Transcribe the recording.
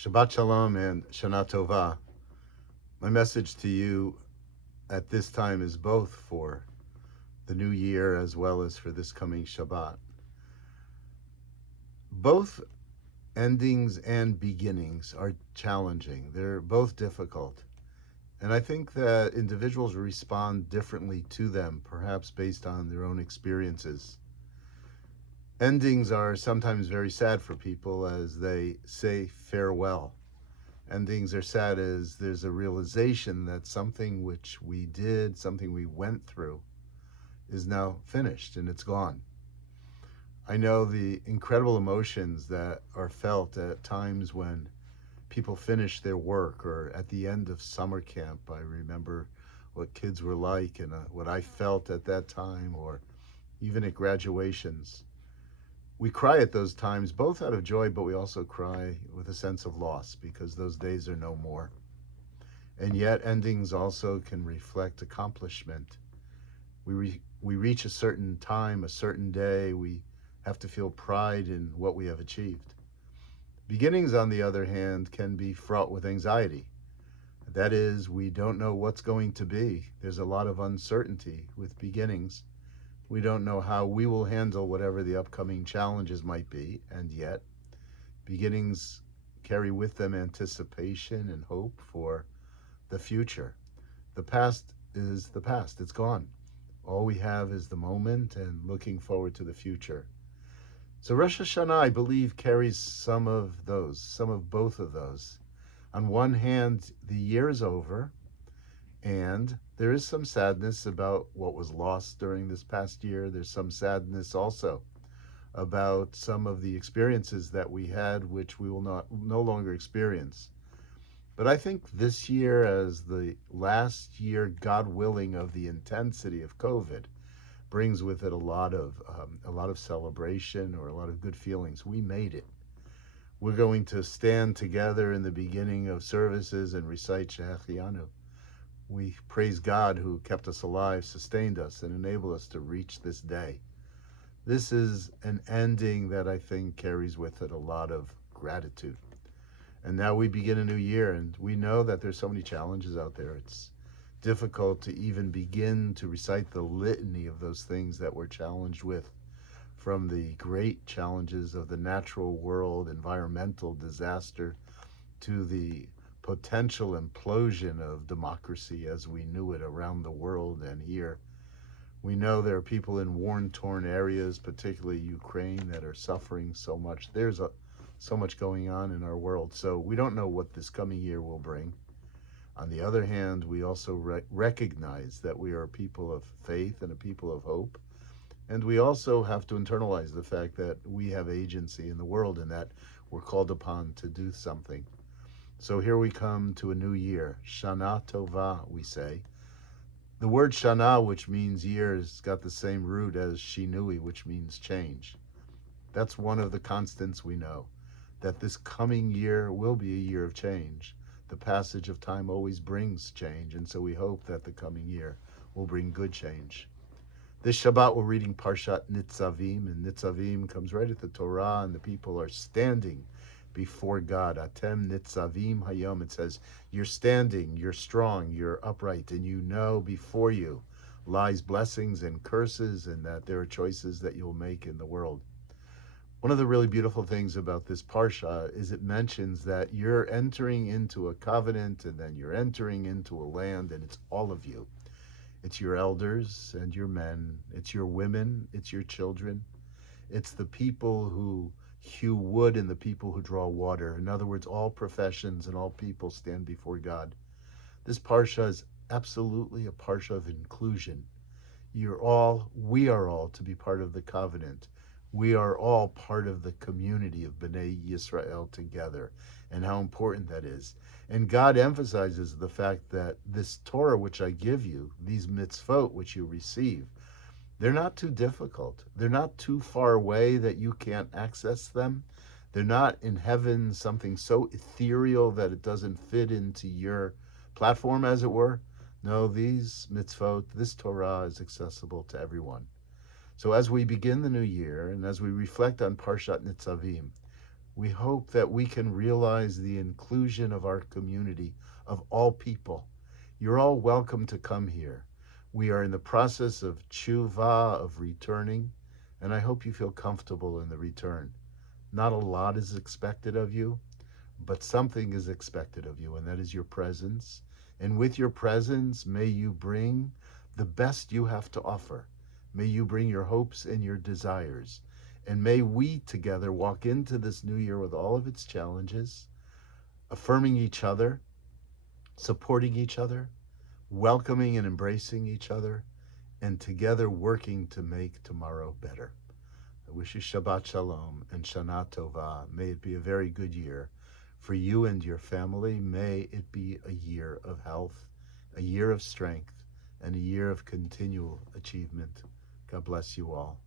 Shabbat Shalom and Shana Tova. My message to you at this time is both for the new year as well as for this coming Shabbat. Both endings and beginnings are challenging. They're both difficult. And I think that individuals respond differently to them, perhaps based on their own experiences. Endings are sometimes very sad for people as they say farewell. Endings are sad as there's a realization that something which we did, something we went through, is now finished and it's gone. I know the incredible emotions that are felt at times when people finish their work, or at the end of summer camp. I remember what kids were like and what I felt at that time, or even at graduations. We cry at those times, both out of joy, but we also cry with a sense of loss because those days are no more. And yet endings also can reflect accomplishment. We reach a certain time, a certain day, we have to feel pride in what we have achieved. Beginnings, on the other hand, can be fraught with anxiety. That is, we don't know what's going to be. There's a lot of uncertainty with beginnings. We don't know how we will handle whatever the upcoming challenges might be, and yet beginnings carry with them anticipation and hope for the future. The past is the past, it's gone. All we have is the moment and looking forward to the future. So Rosh Hashanah, I believe, carries some of both of those. On one hand, the year is over, and there is some sadness about what was lost during this past year. There's some sadness also about some of the experiences that we had, which we will no longer experience. But I think this year, as the last year, God willing, of the intensity of COVID, brings with it a lot of celebration, or a lot of good feelings. We made it. We're going to stand together in the beginning of services and recite Shehechianu. We praise God who kept us alive, sustained us, and enabled us to reach this day. This is an ending that I think carries with it a lot of gratitude. And now we begin a new year, and we know that there's so many challenges out there. It's difficult to even begin to recite the litany of those things that we're challenged with, from the great challenges of the natural world, environmental disaster, to the potential implosion of democracy as we knew it around the world and here. We know there are people in war-torn areas, particularly Ukraine, that are suffering so much. There's so much going on in our world. So we don't know what this coming year will bring. On the other hand, we also recognize that we are a people of faith and a people of hope. And we also have to internalize the fact that we have agency in the world and that we're called upon to do something. So here we come to a new year. Shana Tova, we say. The word Shana, which means years, got the same root as Shinui, which means change. That's one of the constants we know, that this coming year will be a year of change. The passage of time always brings change, and so we hope that the coming year will bring good change. This Shabbat we're reading Parashat Nitzavim, and Nitzavim comes right at the Torah, and the people are standing before God. Atem Nitzavim Hayom. It says, you're standing, you're strong, you're upright, and you know before you lies blessings and curses, and that there are choices that you'll make in the world. One of the really beautiful things about this Parsha is it mentions that you're entering into a covenant, and then you're entering into a land, and it's all of you. It's your elders and your men, it's your women, it's your children, it's the people who hew wood and the people who draw water. In other words, all professions and all people stand before God. This Parsha is absolutely a Parsha of inclusion. We are all to be part of the covenant. We are all part of the community of Bnei Yisrael together, and how important that is. And God emphasizes the fact that this Torah which I give you, these mitzvot which you receive, they're not too difficult. They're not too far away that you can't access them. They're not in heaven something so ethereal that it doesn't fit into your platform, as it were. No, these mitzvot, this Torah is accessible to everyone. So as we begin the new year, and as we reflect on Parashat Nitzavim, We hope that we can realize the inclusion of our community, of all people. You're all welcome to come here. We are in the process of tshuva, of returning, and I hope you feel comfortable in the return. Not a lot is expected of you, but something is expected of you, and that is your presence. And with your presence, may you bring the best you have to offer. May you bring your hopes and your desires. And may we together walk into this new year with all of its challenges, affirming each other, supporting each other, welcoming and embracing each other, and together working to make tomorrow better. I wish you Shabbat Shalom and Shana Tova. May it be a very good year for you and your family. May it be a year of health, a year of strength, and a year of continual achievement. God bless you all.